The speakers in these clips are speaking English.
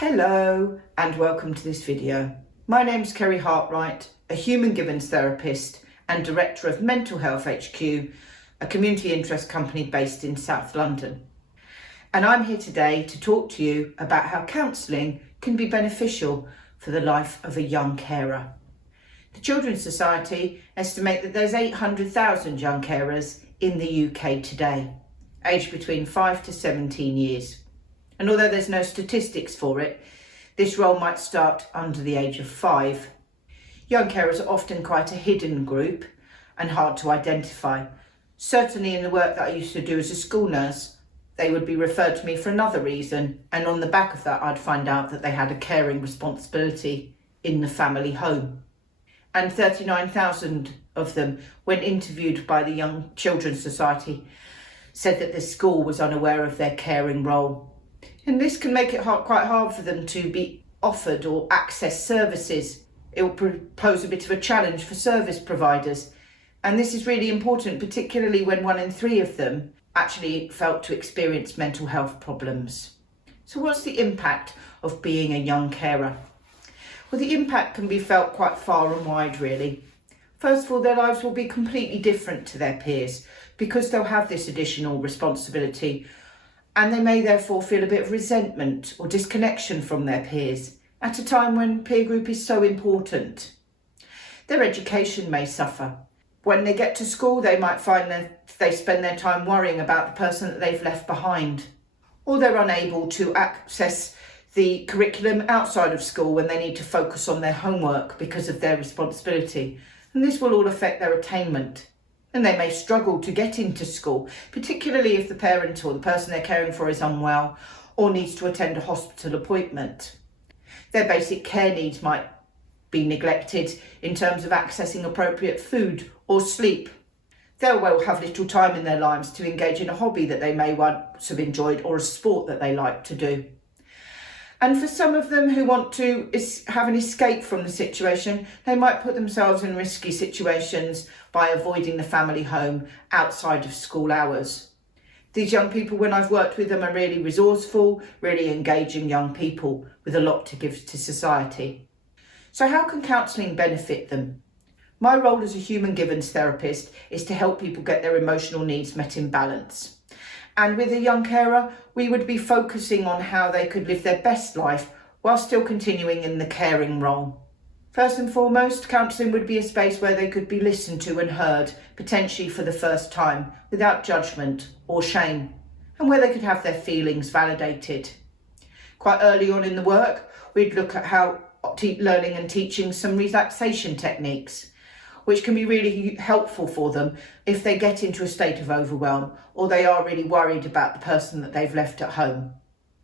Hello and welcome to this video. My name's Keri Hartwright, a human givens therapist and director of Mental Health HQ, a community interest company based in South London. And I'm here today to talk to you about how counselling can be beneficial for the life of a young carer. The Children's Society estimate that there's 800,000 young carers in the UK today, aged between 5 to 17 years. And although there's no statistics for it, this role might start under the age of 5. Young carers are often quite a hidden group and hard to identify. Certainly in the work that I used to do as a school nurse, they would be referred to me for another reason, and on the back of that I'd find out that they had a caring responsibility in the family home. And 39,000 of them, when interviewed by the Young Children's Society, said that the school was unaware of their caring role. And this can make it quite hard for them to be offered or access services. It will pose a bit of a challenge for service providers. And this is really important, particularly when 1 in 3 of them actually felt to experience mental health problems. So what's the impact of being a young carer? Well, the impact can be felt quite far and wide, really. First of all, their lives will be completely different to their peers because they'll have this additional responsibility, and they may therefore feel a bit of resentment or disconnection from their peers at a time when peer group is so important. Their education may suffer. When they get to school, they might find that they spend their time worrying about the person that they've left behind, or they're unable to access the curriculum outside of school when they need to focus on their homework because of their responsibility. And this will all affect their attainment. And they may struggle to get into school, particularly if the parent or the person they're caring for is unwell or needs to attend a hospital appointment. Their basic care needs might be neglected in terms of accessing appropriate food or sleep. They'll well have little time in their lives to engage in a hobby that they may once have enjoyed or a sport that they like to do. And for some of them who want to have an escape from the situation, they might put themselves in risky situations by avoiding the family home outside of school hours. These young people, when I've worked with them, are really resourceful, really engaging young people with a lot to give to society. So how can counselling benefit them? My role as a human givens therapist is to help people get their emotional needs met in balance. And with a young carer, we would be focusing on how they could live their best life while still continuing in the caring role. First and foremost, counselling would be a space where they could be listened to and heard, potentially for the first time, without judgment or shame, and where they could have their feelings validated. Quite early on in the work, we'd look at how learning and teaching some relaxation techniques, which can be really helpful for them if they get into a state of overwhelm or they are really worried about the person that they've left at home.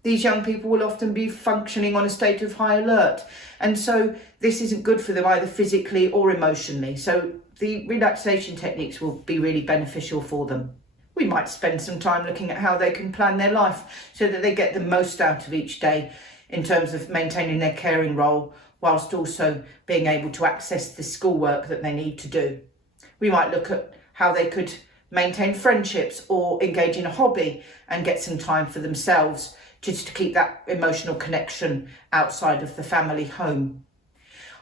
These young people will often be functioning on a state of high alert, and so this isn't good for them either physically or emotionally. So the relaxation techniques will be really beneficial for them. We might spend some time looking at how they can plan their life so that they get the most out of each day in terms of maintaining their caring role, whilst also being able to access the schoolwork that they need to do. We might look at how they could maintain friendships or engage in a hobby and get some time for themselves, just to keep that emotional connection outside of the family home.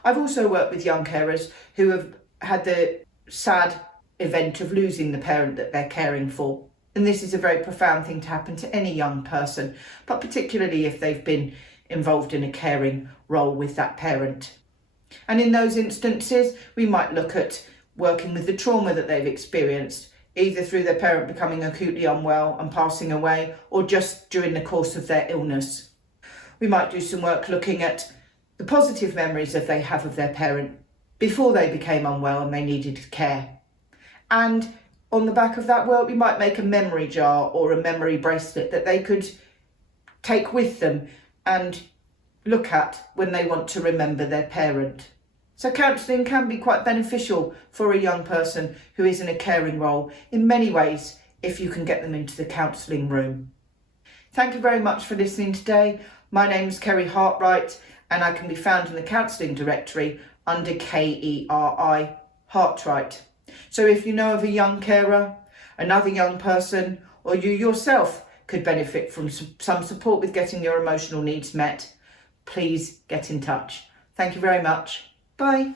I've also worked with young carers who have had the sad event of losing the parent that they're caring for. And this is a very profound thing to happen to any young person, but particularly if they've been involved in a caring role with that parent. And in those instances, we might look at working with the trauma that they've experienced, either through their parent becoming acutely unwell and passing away, or just during the course of their illness. We might do some work looking at the positive memories that they have of their parent before they became unwell and they needed care. And on the back of that work, we might make a memory jar or a memory bracelet that they could take with them and look at when they want to remember their parent. So counselling can be quite beneficial for a young person who is in a caring role in many ways if you can get them into the counselling room. Thank you very much for listening today. My name is Keri Hartwright and I can be found in the counselling directory under Keri Hartwright. So if you know of a young carer, another young person, or you yourself could benefit from some support with getting your emotional needs met, please get in touch. Thank you very much. Bye.